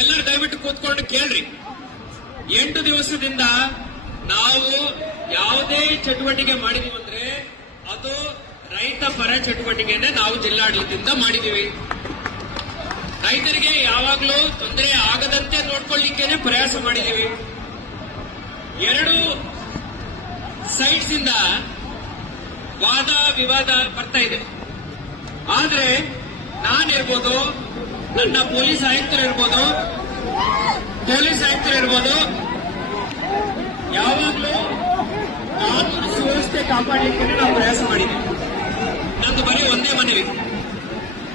ಎಲ್ಲರೂ ದಯವಿಟ್ಟು ಕೂತ್ಕೊಂಡು ಕೇಳ್ರಿ. 8 ದಿವಸದಿಂದ ನಾವು ಯಾವುದೇ ಚಟುವಟಿಕೆ ಮಾಡಿದೀವಿ ಅಂದ್ರೆ ಅದು ರೈತ ಪರ ಚಟುವಟಿಕೆಯನ್ನೇ ನಾವು ಜಿಲ್ಲಾಡಳಿತದಿಂದ ಮಾಡಿದೀವಿ. ರೈತರಿಗೆ ಯಾವಾಗಲೂ ತೊಂದರೆ ಆಗದಂತೆ ನೋಡ್ಕೊಳ್ಳಿಕ್ಕೇನೆ ಪ್ರಯಾಸ ಮಾಡಿದೀವಿ. 2 ಸೈಡ್ಸ್ ಇಂದ ವಾದ ವಿವಾದ ಬರ್ತಾ ಇದೆ. ಆದ್ರೆ ನಾನಿರ್ಬೋದು, ನನ್ನ ಪೊಲೀಸ್ ಆಯುಕ್ತರಿರ್ಬೋದು, ಯಾವಾಗಲೂ ಕಾನೂನು ಸುವ್ಯವಸ್ಥೆ ಕಾಪಾಡಲಿಕ್ಕೆ ನಾವು ಪ್ರಯಾಸ ಮಾಡಿದ್ದೀವಿ. ನಂದು ಬರೀ ಒಂದೇ ಮನವಿ,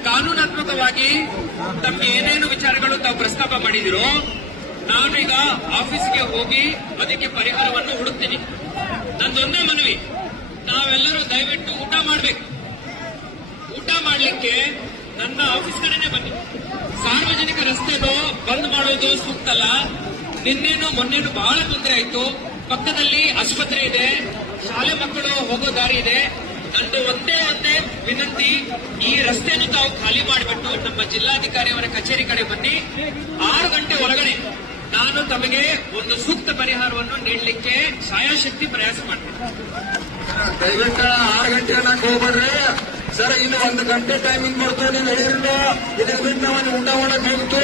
ಕಾನೂನಾತ್ಮಕವಾಗಿ ತಮಗೆ ಏನೇನು ವಿಚಾರಗಳು ತಾವು ಪ್ರಸ್ತಾಪ ಮಾಡಿದಿರೋ ನಾನೀಗ ಆಫೀಸ್ಗೆ ಹೋಗಿ ಅದಕ್ಕೆ ಪರಿಹಾರವನ್ನು ಹುಡುಕ್ತೀನಿ. ನಂದೊಂದೇ ಮನವಿ, ನಾವೆಲ್ಲರೂ ದಯವಿಟ್ಟು ಊಟ ಮಾಡಬೇಕು. ಊಟ ಮಾಡಲಿಕ್ಕೆ ನನ್ನ ಆಫೀಸ್ ಕಡೆನೆ ಬನ್ನಿ. ಸಾರ್ವಜನಿಕ ರಸ್ತೆನೂ ಬಂದ್ ಮಾಡೋದು ಸೂಕ್ತ ಅಲ್ಲ. ನಿನ್ನೇನು ಮೊನ್ನೇನು ಬಹಳ ತೊಂದರೆ ಆಯ್ತು. ಪಕ್ಕದಲ್ಲಿ ಆಸ್ಪತ್ರೆ ಇದೆ, ಶಾಲೆ ಮಕ್ಕಳು ಹೋಗೋ ದಾರಿ ಇದೆ. ನಂದು ಒಂದೇ ವಿನಂತಿ, ಈ ರಸ್ತೆಯನ್ನು ತಾವು ಖಾಲಿ ಮಾಡಿಬಿಟ್ಟು ನಮ್ಮ ಜಿಲ್ಲಾಧಿಕಾರಿ ಅವರ ಕಚೇರಿ ಕಡೆ ಬನ್ನಿ. 6 ಗಂಟೆ ಒಳಗಡೆ ನಾನು ತಮಗೆ ಒಂದು ಸೂಕ್ತ ಪರಿಹಾರವನ್ನು ನೀಡಲಿಕ್ಕೆ ಸಾಯಶಕ್ತಿ ಪ್ರಯಾಸ ಮಾಡ್ತೀನಿ. ದಯವಿಟ್ಟು 6 ಗಂಟೆ ಅನ್ನಕ್ಕೆ ಹೋಗ್ಬೇಡ್ರಿ ಸರ್. ಇನ್ನು 1 ಗಂಟೆ ಟೈಮಿಂಗ್ ಕೊಡ್ತು. ನೀವು ಹೇಳಿರಲಿಲ್ಲ, ಇದನ್ನ ಬಿಟ್ಟು ನಾವು ಊಟ ಮಾಡಕ್ ಹೋಗ್ತು.